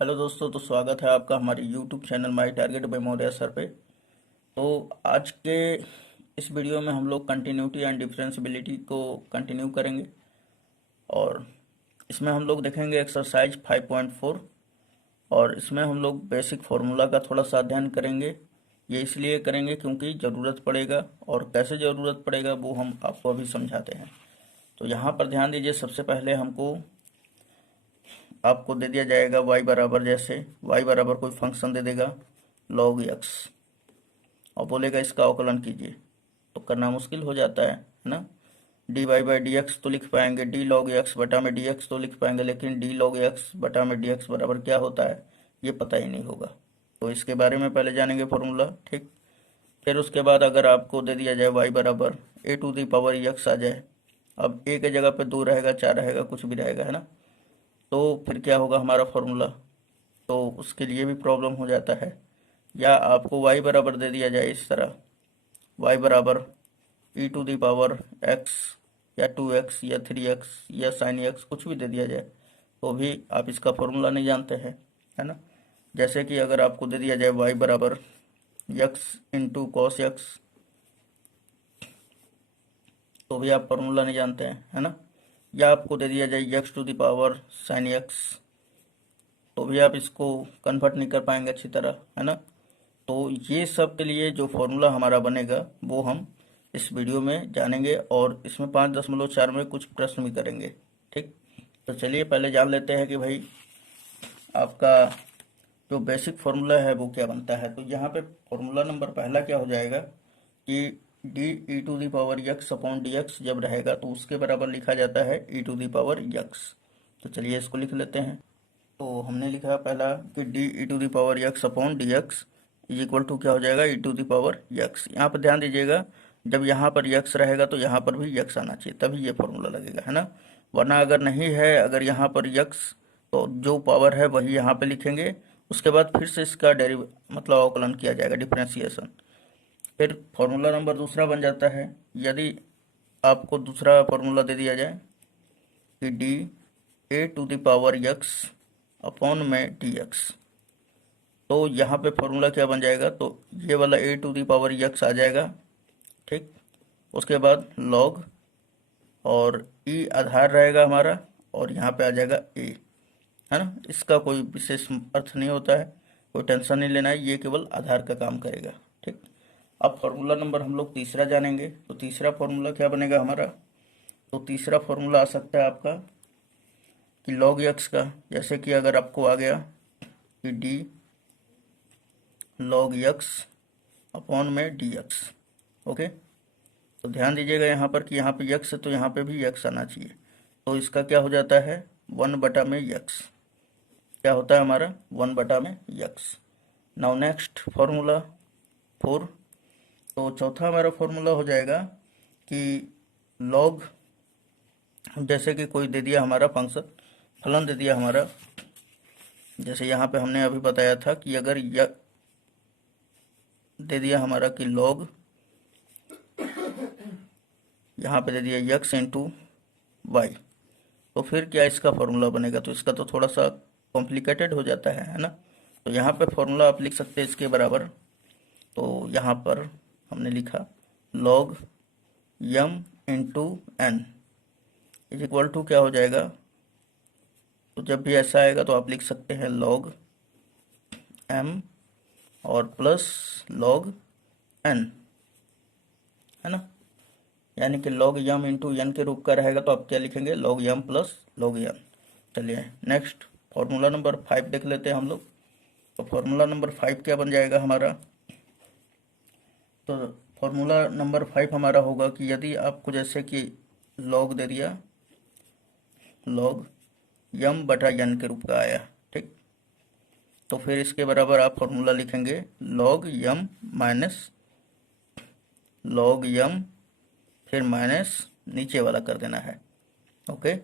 Hello दोस्तों, तो स्वागत है आपका हमारे YouTube channel my target by Maurya sir पे। तो आज के इस वीडियो में हम लोग कंटिन्यूटी एंड डिफरेंशियबिलिटी को कंटिन्यू करेंगे और इसमें हम लोग देखेंगे एक्सरसाइज 5.4 और इसमें हम लोग बेसिक फार्मूला का थोड़ा सा अध्ययन करेंगे। ये इसलिए करेंगे क्योंकि ज़रूरत पड़ेगा, और कैसे ज़रूरत पड़ेगा वो हम आपको अभी समझाते हैं। तो यहाँ पर ध्यान दीजिए, सबसे पहले आपको दे दिया जाएगा y बराबर, जैसे y बराबर कोई फंक्शन दे देगा log x और बोलेगा इसका अवकलन कीजिए, तो करना मुश्किल हो जाता है ना। dy बाई डी एक्स तो लिख पाएंगे, d log x बटा में dx तो लिख पाएंगे, लेकिन d log x बटा में dx बराबर क्या होता है ये पता ही नहीं होगा। तो इसके बारे में पहले जानेंगे फॉर्मूला, ठीक। फिर उसके बाद अगर आपको दे दिया जाए y बराबर a to the power x आ जाए, अब a के जगह पे 2 रहेगा, 4 रहेगा, कुछ भी रहेगा, है ना। तो फिर क्या होगा हमारा फॉर्मूला, तो उसके लिए भी प्रॉब्लम हो जाता है। या आपको y बराबर दे दिया जाए इस तरह, y बराबर e to the power x या 2x या 3x या sin x, कुछ भी दे दिया जाए, तो भी आप इसका फॉर्मूला नहीं जानते हैं, है ना। जैसे कि अगर आपको दे दिया जाए y बराबर x इंटू कॉस एक्स, तो भी आप फॉर्मूला नहीं जानते हैं, है ना। या आपको दे दिया जाए x to the power sin x, तो भी आप इसको कन्वर्ट नहीं कर पाएंगे अच्छी तरह, है ना। तो ये सब के लिए जो फॉर्मूला हमारा बनेगा वो हम इस वीडियो में जानेंगे, और इसमें 5.4 में कुछ प्रश्न भी करेंगे, ठीक। तो चलिए पहले जान लेते हैं कि भाई आपका जो बेसिक फार्मूला है वो क्या बनता है। तो यहाँ पे फॉर्मूला नंबर पहला क्या हो जाएगा कि d e to the power x upon d x जब रहेगा तो उसके बराबर लिखा जाता है e to the power x. तो चलिए इसको लिख लेते हैं। तो हमने लिखा पहला कि d e to the power x upon d x is equal to क्या हो जाएगा, e to the power x. यहाँ पर ध्यान दीजिएगा, जब यहाँ पर यक्स रहेगा तो यहाँ पर भी यक्स आना चाहिए, तभी ये फॉर्मूला लगेगा, है ना। वरना अगर नहीं है, अगर यहाँ पर यक्स, तो जो पावर है वही यहाँ पे लिखेंगे, उसके बाद फिर से इसका मतलब अवकलन किया जाएगा, डिफ्रेंसिएशन। फिर फॉर्मूला नंबर दूसरा बन जाता है, यदि आपको दूसरा फॉर्मूला दे दिया जाए कि d a to the power x upon में डी एक्स, तो यहाँ पे फॉर्मूला क्या बन जाएगा, तो ये वाला ए टू द पावर यक्स आ जाएगा, ठीक। उसके बाद लॉग और ई आधार रहेगा हमारा, और यहाँ पे आ जाएगा ए, है ना। इसका कोई विशेष अर्थ नहीं होता है, कोई टेंशन नहीं लेना है, ये केवल आधार का काम करेगा, ठीक। अब फॉर्मूला नंबर हम लोग तीसरा जानेंगे। तो तीसरा फॉर्मूला क्या बनेगा हमारा, तो तीसरा फॉर्मूला आ सकता है आपका कि लॉग यक्स का, जैसे कि अगर आपको आ गया कि डी लॉग यक्स अपॉन में डी एक्स, ओके। तो ध्यान दीजिएगा यहाँ पर कि यहाँ पे यक्स है तो यहाँ पे भी यक्स आना चाहिए, तो इसका क्या हो जाता है 1 बटा में यक्स, क्या होता है हमारा 1 बटा में यक्स। Now next formula 4। तो चौथा हमारा फॉर्मूला हो जाएगा कि लॉग, जैसे कि कोई दे दिया हमारा फंक्शन, फलन दे दिया हमारा, जैसे यहाँ पे हमने अभी बताया था कि अगर दे दिया हमारा कि लॉग, यहाँ पे दे दिया यक्स इंटू वाई, तो फिर क्या इसका फॉर्मूला बनेगा, तो इसका तो थोड़ा सा कॉम्प्लिकेटेड हो जाता है ना। तो यहाँ पे फॉर्मूला आप लिख सकते हैं इसके बराबर, तो यहाँ पर हमने लिखा log m into n is equal to क्या हो जाएगा, तो जब भी ऐसा आएगा तो आप लिख सकते हैं लॉग एम और प्लस लॉग एन, है ना। यानी कि लॉग यम इंटू एन के रूप का रहेगा, तो आप क्या लिखेंगे लॉग यम प्लस लॉग एन। चलिए नेक्स्ट फॉर्मूला नंबर 5 देख लेते हैं हम लोग। तो फॉर्मूला नंबर 5 क्या बन जाएगा हमारा, तो फॉर्मूला नंबर 5 हमारा होगा कि यदि आपको जैसे कि लॉग दे दिया, लॉग यम बटा एन के रूप का आया, ठीक। तो फिर इसके बराबर आप फॉर्मूला लिखेंगे लॉग यम माइनस लॉग यम, फिर माइनस नीचे वाला कर देना है, ओके।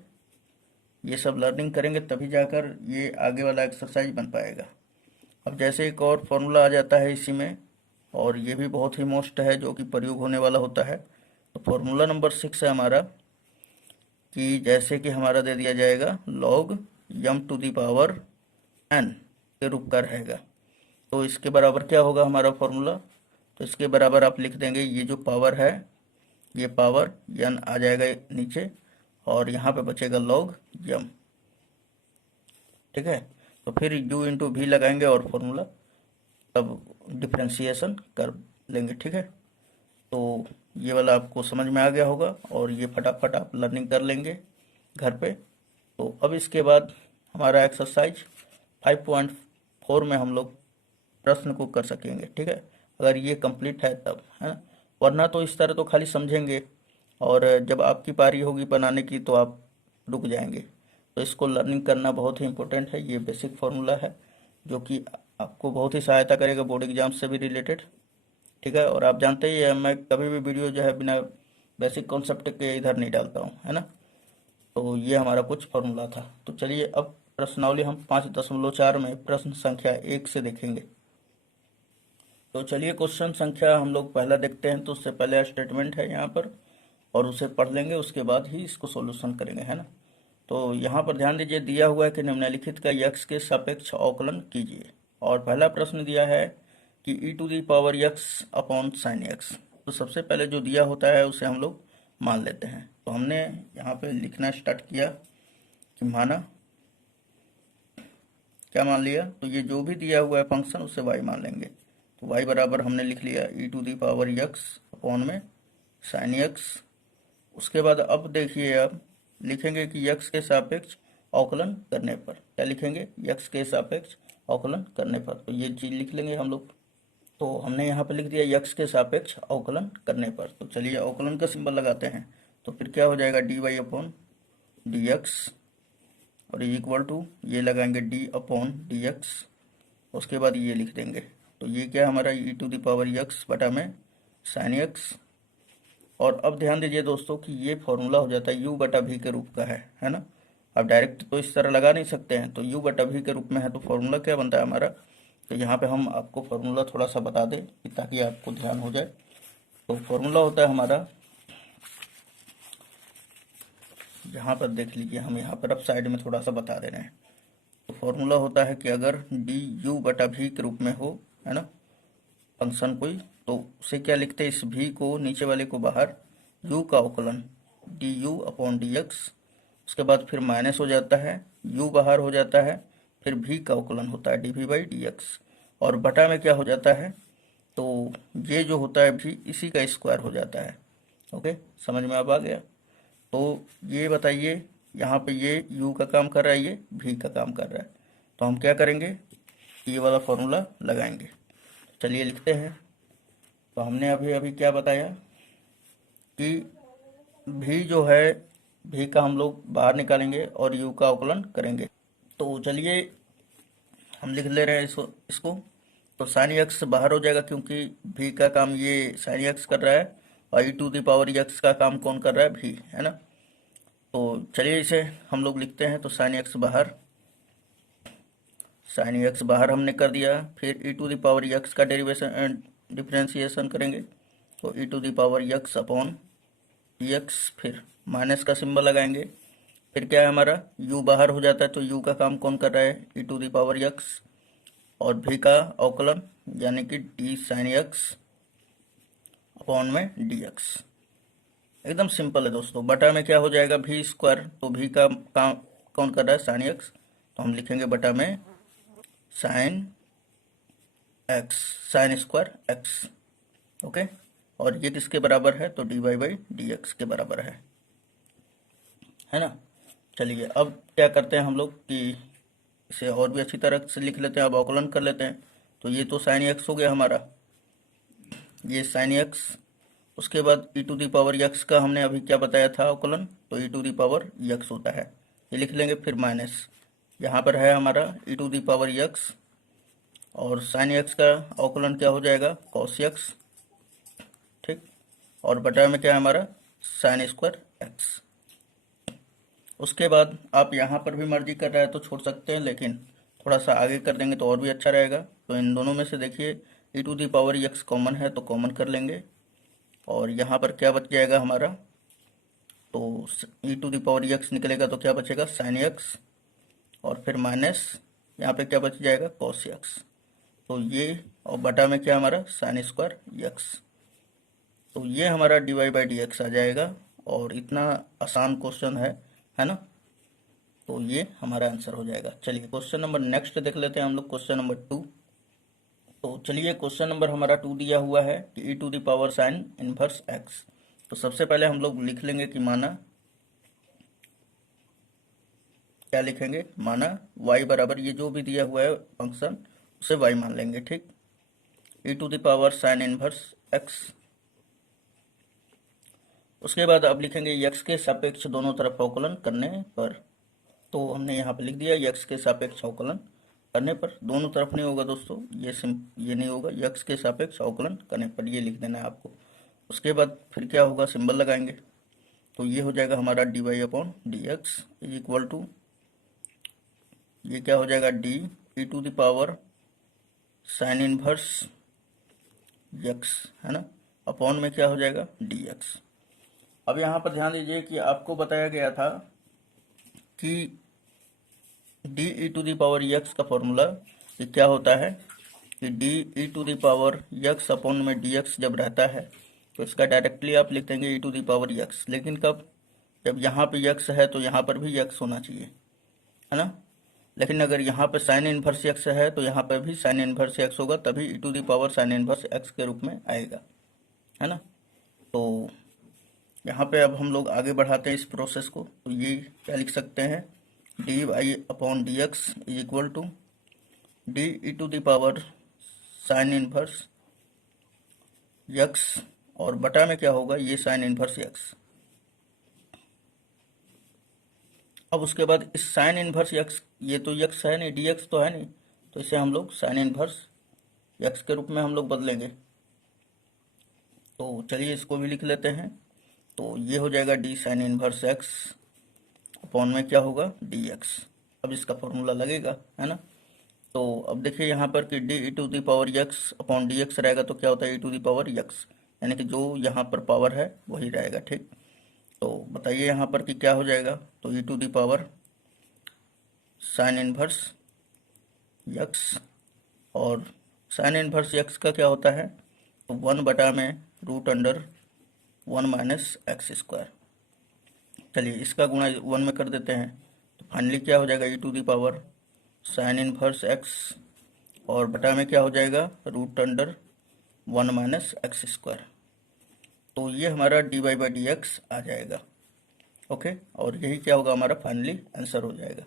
ये सब लर्निंग करेंगे तभी जाकर ये आगे वाला एक्सरसाइज बन पाएगा। अब जैसे एक और फॉर्मूला आ जाता है इसी में, और ये भी बहुत ही मोस्ट है, जो कि प्रयोग होने वाला होता है। तो फॉर्मूला नंबर 6 है हमारा कि जैसे कि हमारा दे दिया जाएगा log m to the power n, के रूप का रहेगा। तो इसके बराबर क्या होगा हमारा फॉर्मूला, तो इसके बराबर आप लिख देंगे ये जो पावर है, ये पावर यन आ जाएगा नीचे, और यहाँ पे बचेगा लॉग यम। ठीक है, तो फिर u इंटू भी लगाएंगे और फॉर्मूला तब डिफ्रेंसिएशन कर लेंगे। ठीक है, तो ये वाला आपको समझ में आ गया होगा, और ये फटाफट आप लर्निंग कर लेंगे घर पे। तो अब इसके बाद हमारा एक्सरसाइज 5.4 में हम लोग प्रश्न को कर सकेंगे। ठीक है, अगर ये कंप्लीट है तब, है ना, वरना तो इस तरह तो खाली समझेंगे, और जब आपकी पारी होगी बनाने की तो आप रुक जाएंगे। तो इसको लर्निंग करना बहुत ही इंपॉर्टेंट है। ये बेसिक फार्मूला है जो कि आपको बहुत ही सहायता करेगा बोर्ड एग्जाम से भी रिलेटेड। ठीक है, और आप जानते ही हैं मैं कभी भी वीडियो जो है बिना बेसिक कॉन्सेप्ट के इधर नहीं डालता हूँ, है ना। तो ये हमारा कुछ फार्मूला था। तो चलिए अब प्रश्नावली हम 5.4 में प्रश्न संख्या 1 से देखेंगे। तो चलिए क्वेश्चन संख्या हम लोग पहला देखते हैं। तो उससे पहले स्टेटमेंट है यहाँ पर, और उसे पढ़ लेंगे, उसके बाद ही इसको सॉल्यूशन करेंगे, है ना। तो यहाँ पर ध्यान दीजिए, दिया हुआ है कि निम्नलिखित का यक्स के सापेक्ष अवकलन कीजिए, और पहला प्रश्न दिया है कि e to the power x upon sine x. तो सबसे पहले जो दिया होता है उसे हम लोग मान लेते हैं। तो हमने यहाँ पे लिखना स्टार्ट किया कि माना, क्या मान लिया, तो ये जो भी दिया हुआ है फंक्शन उसे y मान लेंगे। तो y बराबर हमने लिख लिया e to the power x upon में साइन एक्स। उसके बाद अब देखिए, अब लिखेंगे कि यक्स के सापेक्ष अवकलन करने पर, क्या लिखेंगे, यक्स के सापेक्ष अवकलन करने पर, तो ये चीज लिख लेंगे हम लोग। तो हमने यहाँ पे लिख दिया यक्स के सापेक्ष अवकलन करने पर। तो चलिए अवकलन का सिंबल लगाते हैं। तो फिर क्या हो जाएगा, d y upon d x, और इक्वल टू ये लगाएंगे डी अपॉन डी एक्स, उसके बाद ये लिख देंगे। तो ये क्या हमारा ई टू द पावर यक्स बटा में साइन एक्स। और अब ध्यान दीजिए दोस्तों कि ये फॉर्मूला हो जाता है यू बटा भी के रूप का है ना। अब डायरेक्ट तो इस तरह लगा नहीं सकते हैं, तो यू बटा भी के रूप में है, तो फॉर्मूला क्या बनता है हमारा। तो यहाँ पे हम आपको फॉर्मूला थोड़ा सा बता दें ताकि आपको ध्यान हो जाए। तो फॉर्मूला होता है हमारा, यहाँ पर देख लीजिए, हम यहाँ पर अब साइड में थोड़ा सा बता दे रहे हैं। तो फॉर्मूला होता है कि अगर डी यू बटा भी के रूप में हो, है ना, फंक्शन कोई, तो उसे क्या लिखते हैं, इस भी को नीचे वाले को बाहर, यू का अवकलन D you upon d x, उसके बाद फिर माइनस हो जाता है, यू बाहर हो जाता है, फिर भी का अवकलन होता है d v by d x, और बटा में क्या हो जाता है, तो ये जो होता है भी इसी का स्क्वायर हो जाता है। ओके, समझ में अब आ गया। तो ये बताइए, यहाँ पे ये u का काम कर रहा है, ये v का काम कर रहा है, तो हम क्या करेंगे, ये वाला फॉर्मूला लगाएंगे। चलिए लिखते हैं। तो हमने अभी अभी क्या बताया कि v जो है, v का हम लोग बाहर निकालेंगे और u का अवकलन करेंगे। तो चलिए हम लिख ले रहे हैं इसको। तो साइन एक्स बाहर हो जाएगा क्योंकि v का काम ये साइन एक्स कर रहा है, और ई टू द पावर एक्स का काम कौन कर रहा है, v, है ना। तो चलिए इसे हम लोग लिखते हैं। तो साइन एक्स बाहर, साइन एक्स बाहर हमने कर दिया, फिर e to the power x का डेरिवेशन डिफ्रेंसिएशन करेंगे। तो e to the power x upon d x, फिर माइनस का सिंबल लगाएंगे। फिर क्या है हमारा, u बाहर हो जाता है, तो u का काम कौन कर रहा है, e to the power x, और भी का अवकलन यानी कि डी साइन एक्स अपॉन में डी एक्स। एकदम सिंपल है दोस्तों। बटा में क्या हो जाएगा, भी स्क्वायर, तो भी का काम कौन कर रहा है, साइन एक्स, तो हम लिखेंगे बटा में sine x, sine square x. Okay, और ये किसके बराबर है, तो d y by d x के बराबर है ना। चलिए अब क्या करते हैं हम लोग कि इसे और भी अच्छी तरह से लिख लेते हैं, अब अवकलन कर लेते हैं। तो ये तो साइन एक्स हो गया हमारा, ये साइन एक्स, उसके बाद ई टू दी पावर यक्स का हमने अभी क्या बताया था अवकलन, तो e to the power x होता है, ये लिख लेंगे। फिर माइनस, यहाँ पर है हमारा ई टू दी पावर यक्स, और साइन एक्स का अवकलन क्या हो जाएगा, कॉस एक्स, ठीक, और बटा में क्या है हमारा, साइन स्क्वायर एक्स। उसके बाद आप यहाँ पर भी मर्जी कर रहा है तो छोड़ सकते हैं, लेकिन थोड़ा सा आगे कर देंगे तो और भी अच्छा रहेगा। तो इन दोनों में से देखिए e to the power x common है, तो कॉमन कर लेंगे, और यहाँ पर क्या बच जाएगा हमारा, तो e to the power x निकलेगा तो क्या बचेगा, साइन एक्स, और फिर माइनस यहाँ पे क्या बच जाएगा, cos x। तो ये और बटा में क्या हमारा साइन स्क्वायर x। तो ये हमारा dy/dx आ जाएगा। और इतना आसान क्वेश्चन है ना। तो ये हमारा आंसर हो जाएगा। चलिए क्वेश्चन नंबर नेक्स्ट देख लेते हैं हम लोग, क्वेश्चन नंबर 2। तो चलिए क्वेश्चन नंबर हमारा 2 दिया हुआ है कि e to the power sine inverse x। तो सबसे पहले हम लोग लिख लेंगे कि माना, क्या लिखेंगे, माना y बराबर ये जो भी दिया हुआ है फंक्शन उसे y मान लेंगे, ठीक। e to the power sine inverse x। उसके बाद अब लिखेंगे x के सापेक्ष दोनों तरफ अवकलन करने पर। तो हमने यहाँ पे लिख दिया x के सापेक्ष अवकलन करने पर। दोनों तरफ नहीं होगा दोस्तों, ये नहीं होगा, x के सापेक्ष अवकलन करने पर ये लिख देना है आपको। उसके बाद फिर क्या होगा, सिंबल लगाएंगे। तो ये हो जाएगा हमारा dy/dx इज इक्वल टू, ये क्या हो जाएगा, d e to the power sine inverse x, है ना, अपॉन में क्या हो जाएगा, dx। अब यहाँ पर ध्यान दीजिए कि आपको बताया गया था कि d e to the power x का फॉर्मूला ये क्या होता है कि d e to the power x upon में डी एक्स जब रहता है तो इसका डायरेक्टली आप लिख देंगे e to the power x. लेकिन कब, जब यहाँ पे यक्स है तो यहाँ पर भी यक्स होना चाहिए, है ना। लेकिन अगर यहाँ पे साइन इनवर्स यक्स है तो यहाँ पर भी साइन इनवर्स यक्स होगा, तभी e to the power sine inverse x के रूप में आएगा, है ना। तो यहाँ पे अब हम लोग आगे बढ़ाते हैं इस प्रोसेस को। तो ये क्या लिख सकते हैं, d y upon d x is equal to d e to the power sine inverse x, और बटा में क्या होगा, ये साइन इनवर्स यक्स। अब उसके बाद इस साइन इनवर्स यक्स, ये तो यक्स है नहीं, डी एक्स तो है नहीं, तो इसे हम लोग साइन इनवर्स यक्स के रूप में हम लोग बदलेंगे। तो चलिए इसको भी लिख लेते हैं। तो ये हो जाएगा D sign inverse x upon में क्या होगा, डी एक्स। अब इसका फॉर्मूला लगेगा, है ना। तो अब देखिए यहाँ पर कि d e to the power x upon d x रहेगा तो क्या होता है, e to the power x, यानी कि जो यहाँ पर पावर है वही रहेगा, ठीक। तो बताइए यहाँ पर कि क्या हो जाएगा, तो e to the power sine inverse x, और साइन इनवर्स यक्स का क्या होता है, तो 1 बटा में root under 1 minus x square. चलिए इसका गुणा 1 में कर देते हैं, तो फाइनली क्या हो जाएगा, e to the power sine inverse x, और बटा में क्या हो जाएगा, root under 1 minus x square. तो ये हमारा d y by d x आ जाएगा, ओके। और यही क्या होगा, हमारा फाइनली आंसर हो जाएगा।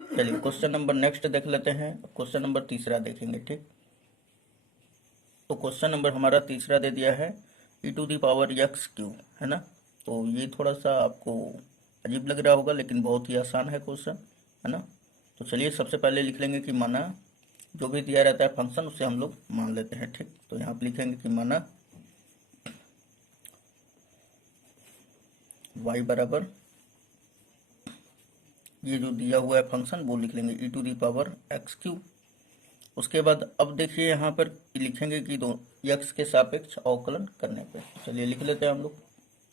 चलिए क्वेश्चन नंबर नेक्स्ट देख लेते हैं। क्वेश्चन नंबर तीसरा देखेंगे, ठीक। तो क्वेश्चन नंबर हमारा तीसरा दे दिया है e to the power x q, है ना। तो ये थोड़ा सा आपको अजीब लग रहा होगा, लेकिन बहुत ही आसान है क्वेश्चन, है ना। तो चलिए सबसे पहले लिख लेंगे कि माना जो भी दिया रहता है फंक्शन उसे हम लोग मान लेते हैं, ठीक। तो यहाँ पे लिखेंगे कि माना y बराबर ये जो दिया हुआ है फंक्शन वो लिख लेंगे e to the power x q. उसके बाद अब देखिए यहाँ पर लिखेंगे कि दो यक्स के सापेक्ष अवकलन करने पर। चलिए लिख लेते हैं हम लोग।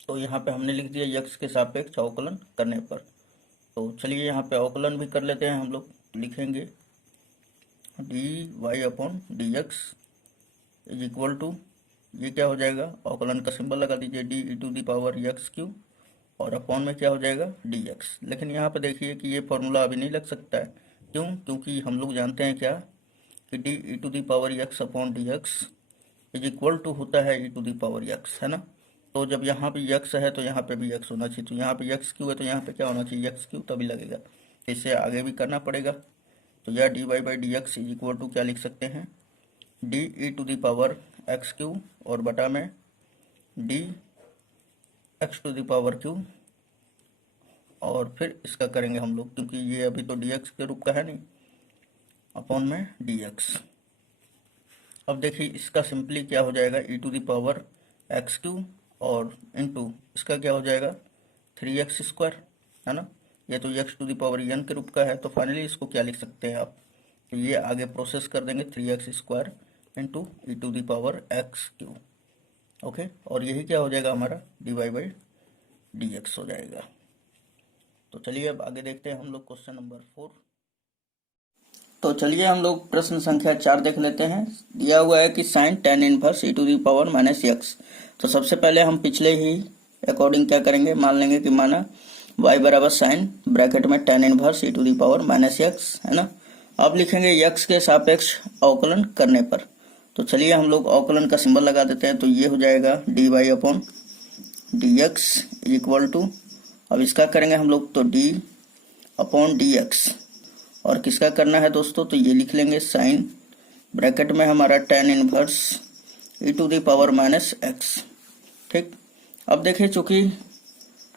तो यहाँ पे हमने लिख दिया यक्स के सापेक्ष अवकलन करने पर। तो चलिए यहाँ पे अवकलन भी कर लेते हैं हम लोग। लिखेंगे d y upon d x is equal to, ये क्या हो जाएगा, अवकलन का सिंबल लगा दीजिए, d e to the power x cube, और अपॉन में क्या हो जाएगा, डी एक्स। लेकिन यहाँ पे देखिए कि ये फॉर्मूला अभी नहीं लग सकता है। क्यों, क्योंकि हम लोग जानते हैं क्या कि d e to the power x upon d x is equal to होता है e to the power x, है ना। तो जब यहाँ पे यक्स है तो यहाँ पे भी यक्स होना चाहिए। तो यहाँ पे यक्स क्यू है तो यहाँ पे क्या होना चाहिए, यक्स क्यू, तभी लगेगा। इसे आगे भी करना पड़ेगा। तो यह d y by d x is equal to क्या लिख सकते हैं, d e to the power x Q, और बटा में d x to the power cube, और फिर इसका करेंगे हम लोग, क्योंकि ये अभी तो डी एक्स के रूप का है नहीं, अपॉन में डी एक्स। अब देखिए इसका सिंपली क्या हो जाएगा, e to the power x Q, और इनटू इसका क्या हो जाएगा, 3x स्क्वायर, है ना। ये तो x to the power n के रूप का है, तो फाइनली इसको क्या लिख सकते हैं आप, तो ये आगे प्रोसेस कर देंगे 3x square into e to the power x cube, okay. और यही क्या हो जाएगा, हमारा d y by d x हो जाएगा। तो चलिए अब आगे देखते हैं हम लोग क्वेश्चन नंबर 4। तो चलिए हम लोग प्रश्न संख्या 4 देख लेते हैं। दिया हुआ है कि sine tan inverse e to the power minus x. तो सबसे पहले हम पिछले ही अकॉर्डिंग क्या करेंगे, मान लेंगे कि माना y बराबर साइन ब्रैकेट में tan inverse e to the power minus x है ना। अब लिखेंगे x के सापेक्ष अवकलन करने पर। तो चलिए हम लोग अवकलन का सिंबल लगा देते हैं। तो ये हो जाएगा dy upon d x equal to, अब इसका करेंगे हम लोग तो d अपॉन डी एक्स, और किसका करना है दोस्तों, तो ये लिख लेंगे साइन ब्रैकेट में हमारा tan inverse e to the power minus x. ठीक, अब देखिए चूंकि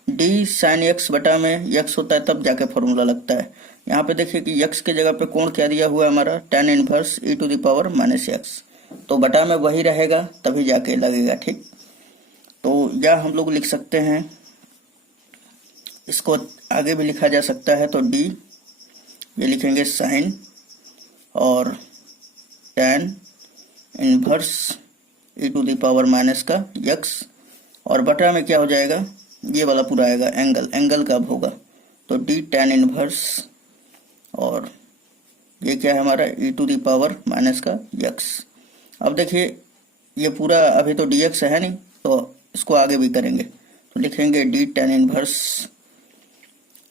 d साइन x बटा में x होता है तब जाके फॉर्मूला लगता है। यहाँ पे देखिए कि x के जगह पे कोण क्या दिया हुआ है हमारा tan inverse e to the power minus x, तो बटा में वही रहेगा तभी जाके लगेगा। ठीक, तो यह हम लोग लिख सकते हैं, इसको आगे भी लिखा जा सकता है। तो d ये लिखेंगे साइन और tan inverse e to the power minus का x, और बटा में क्या हो जाएगा, ये वाला पूरा आएगा एंगल का अब होगा तो d tan इनवर्स, और ये क्या है हमारा e to the power minus का x। अब देखिए ये पूरा अभी तो dx है नहीं, तो इसको आगे भी करेंगे तो लिखेंगे d tan इनवर्स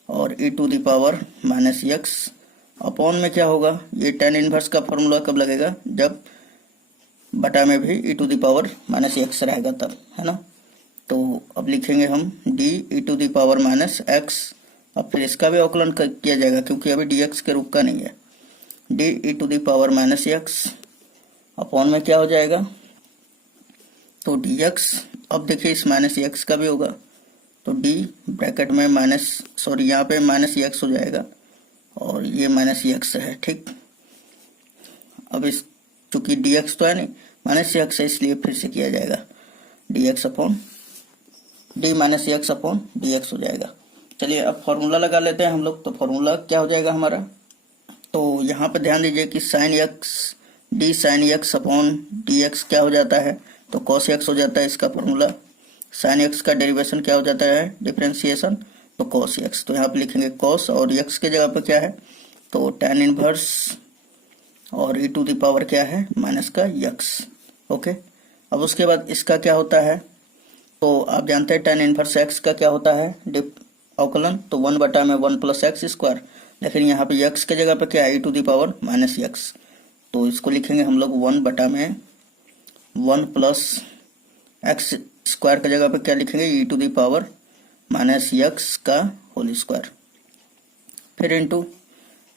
और e to the power minus x upon में क्या होगा, ये tan इनवर्स का फॉर्मूला कब लगेगा, जब बटा में भी e to the power minus x रहेगा तब, है ना। तो अब लिखेंगे हम d e to the power minus x. अब फिर इसका भी अवकलन किया जाएगा क्योंकि अभी dx के रूप का नहीं है। d e to the power minus x upon में क्या हो जाएगा, तो dx। अब देखिए इस माइनस एक्स का भी होगा तो d ब्रैकेट में माइनस, सॉरी यहाँ पे माइनस एक्स हो जाएगा और ये माइनस एक्स है। ठीक, अब इस चूंकि dx तो है नहीं, माइनस एक्स है, इसलिए फिर से किया जाएगा dx upon d minus x upon dx हो जाएगा। चलिए अब फॉर्मूला लगा लेते हैं हम लोग। तो फॉर्मूला क्या हो जाएगा हमारा, तो यहाँ पे ध्यान दीजिए कि sine x d sine x upon d x क्या हो जाता है, तो कॉस एक्स हो जाता है इसका फॉर्मूला। साइन एक्स का डेरिवेशन क्या हो जाता है, डिफरेंशिएशन, तो कॉस एक्स। तो यहाँ पे लिखेंगे कॉस और एक्स के जगह पे क्या है, तो tan इनवर्स और e टू दी पावर क्या है माइनस का x। ओके, अब उसके बाद इसका क्या होता है, तो आप जानते हैं tan इनवर्स x का क्या होता है अवकलन, तो 1 बटा में 1 प्लस एक्स स्क्वायर, लेकिन यहाँ पे x के जगह पे क्या है e to the power minus x, तो इसको लिखेंगे हम लोग 1 बटा में 1 प्लस एक्स स्क्वायर की जगह पे क्या लिखेंगे e to the power minus x का होल स्क्वायर, फिर इनटू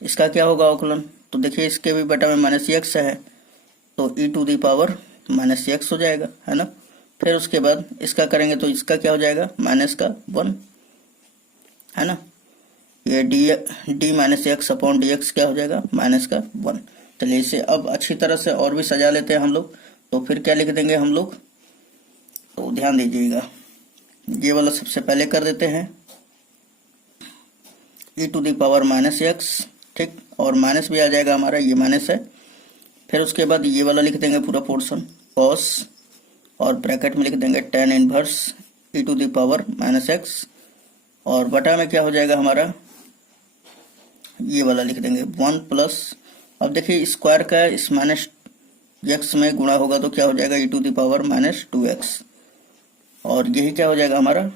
इसका क्या होगा अवकलन, तो देखिए इसके भी बटा में माइनस एक्स है तो e to the power minus x हो जाएगा, है ना। फिर उसके बाद इसका करेंगे तो इसका क्या हो जाएगा माइनस का 1, है ना। ये D minus x upon d x क्या हो जाएगा माइनस का 1। चलिए इसे अब अच्छी तरह से और भी सजा लेते हैं हम लोग। तो फिर क्या लिख देंगे हम लोग, तो ध्यान दीजिएगा, ये वाला सबसे पहले कर देते हैं e to the power minus x. ठीक, और माइनस भी आ जाएगा हमारा, ये माइनस है। फिर उसके बाद ये वाला लिख देंगे पूरा पोर्शन कॉस, और ब्रैकेट में लिख देंगे tan inverse e to the power minus x, और बटा में क्या हो जाएगा हमारा, ये वाला लिख देंगे 1 प्लस, अब देखिए स्क्वायर का इस माइनस एक्स में गुणा होगा तो क्या हो जाएगा e to the power minus 2x, और यही क्या हो जाएगा हमारा,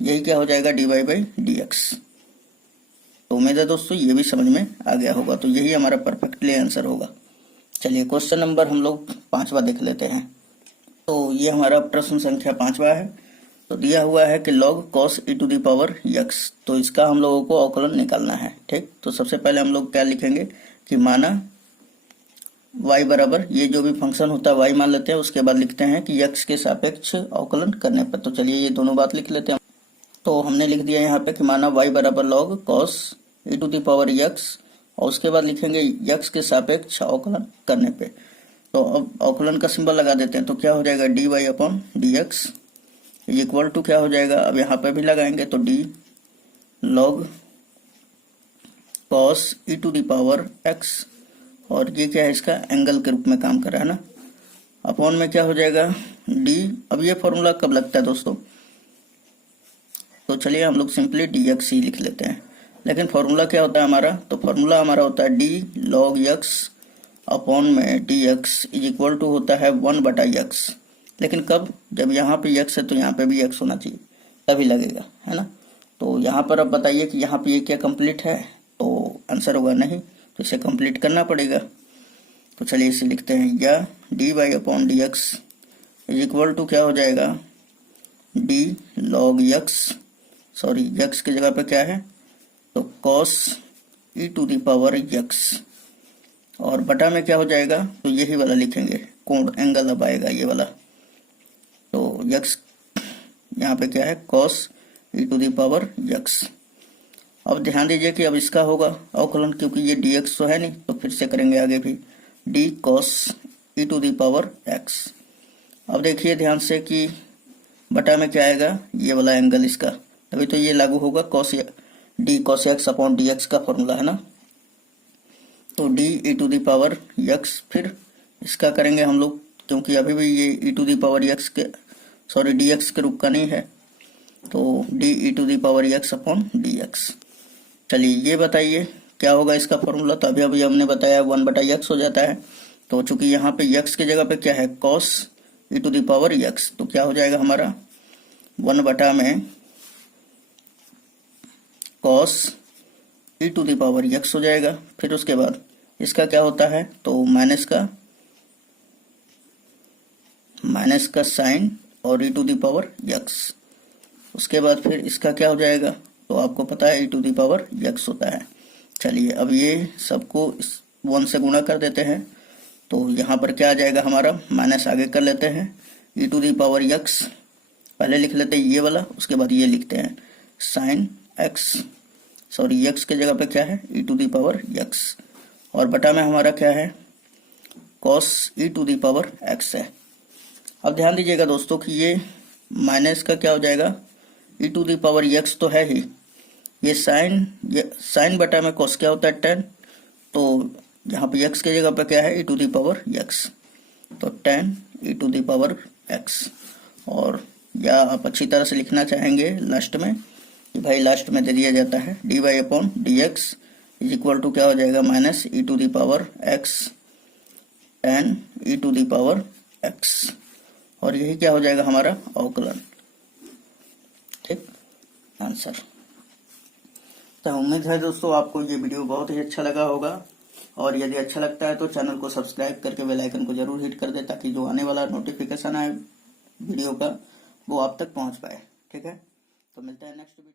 यही क्या हो जाएगा dy बाई डी एक्स। तो उम्मीद है दोस्तों ये भी समझ में आ गया होगा, तो यही हमारा परफेक्टली आंसर होगा। चलिए क्वेश्चन नंबर हम लोग 5वां देख लेते हैं। तो ये हमारा प्रश्न संख्या 5वां है। तो दिया हुआ है कि log cos e to the power x, तो इसका हम लोगों को अवकलन निकालना है। ठीक, तो सबसे पहले हम लोग क्या लिखेंगे कि माना y बराबर ये जो भी फंक्शन होता है y मान लेते हैं, उसके बाद लिखते हैं कि x के सापेक्ष अवकलन करने पर। तो चलिए ये दोनों बात लिख लेते हैं। तो हमने लिख दिया यहाँ पे कि माना y बराबर log cos e to the power x, और उसके बाद लिखेंगे x के सापेक्ष अवकलन करने पे। तो अब अवकलन का सिंबल लगा देते हैं। तो क्या हो जाएगा dy upon d x equal to क्या हो जाएगा, अब यहाँ पे भी लगाएंगे तो d log cos e to the power x, और ये क्या है इसका एंगल के रूप में काम कर रहा है ना, अपॉन में क्या हो जाएगा d। अब ये फॉर्मूला कब लगता है दोस्तों, तो चलिए हम लोग सिंपली dx ही लिख लेते हैं। लेकिन फॉर्मूला क्या होता है हमारा, तो फॉर्मूला हमारा होता है डी लॉग यक्स अपॉन में d x is equal to होता है 1/x। लेकिन कब, जब यहाँ पे यक्स है तो यहाँ पे भी यक्स होना चाहिए, तभी लगेगा, है ना। तो यहाँ पर अब बताइए कि यहाँ पे ये क्या कंप्लीट है, तो आंसर होगा नहीं, तो इसे कंप्लीट करना पड़ेगा। तो चलिए इसे लिखते हैं, या d y upon d x is equal to क्या हो जाएगा, d log x, sorry x की जगह पे क्या है, तो cos e to the power x, और बटा में क्या हो जाएगा, तो यही वाला लिखेंगे, कोण एंगल अब आएगा ये वाला। तो यक्स यहाँ पे क्या है, cos e to the power x. अब ध्यान दीजिए कि अब इसका होगा अवकलन, क्योंकि ये डी एक्स तो है नहीं, तो फिर से करेंगे आगे भी, d cos e to the power x. अब देखिए ध्यान से कि बटा में क्या आएगा, ये वाला एंगल इसका, तभी तो ये लागू होगा cos d cos x upon d x का फॉर्मूला, है ना। तो d e to the power x, फिर इसका करेंगे हम लोग, क्योंकि अभी भी ये e to the power x के, सॉरी डी एक्स के रूप का नहीं है, तो d e to the power x upon d x. चलिए ये बताइए क्या होगा इसका फॉर्मूला, तो अभी हमने बताया 1/x हो जाता है। तो चूंकि यहाँ पे यक्स की जगह पे क्या है, cos e to the power x, तो क्या हो जाएगा हमारा 1 में cos e to the power x हो जाएगा। फिर उसके बाद इसका क्या होता है, तो माइनस का साइन और ई टू द पावर यक्स। उसके बाद फिर इसका क्या हो जाएगा, तो आपको पता है e to the power x होता है। चलिए अब ये सबको 1 से गुणा कर देते हैं, तो यहाँ पर क्या आ जाएगा हमारा, माइनस आगे कर लेते हैं, ई टू द पावर यक्स पहले लिख लेते हैं ये वाला, उसके बाद ये लिखते हैं साइन एक्स, सॉरी यक्स की जगह पे क्या है, e to the power x, और बटा में हमारा क्या है, cos e to the power x है। अब ध्यान दीजिएगा दोस्तों कि ये माइनस का क्या हो जाएगा, e to the power x तो है ही, ये साइन बटा में कॉस क्या होता है, टेन, तो यहाँ पे यक्स की जगह पे क्या है, e to the power x, तो tan e to the power x. और या आप अच्छी तरह से लिखना चाहेंगे लास्ट में, कि भाई लास्ट में दे दिया जाता है d y upon d x is equal to क्या हो जाएगा, minus e to the power x tan e to the power x, और यही क्या हो जाएगा हमारा अवकलन। ठीक, आंसर। तो उम्मीद है दोस्तों आपको ये वीडियो बहुत ही अच्छा लगा होगा, और यदि अच्छा लगता है तो चैनल को सब्सक्राइब करके बेल आइकन को जरूर हिट कर दे, ताकि जो आने वाला नोटिफिकेशन है वीडियो का वो आप तक पहुंच पाए। ठीक है, तो मिलते हैं नेक्स्ट वीडियो।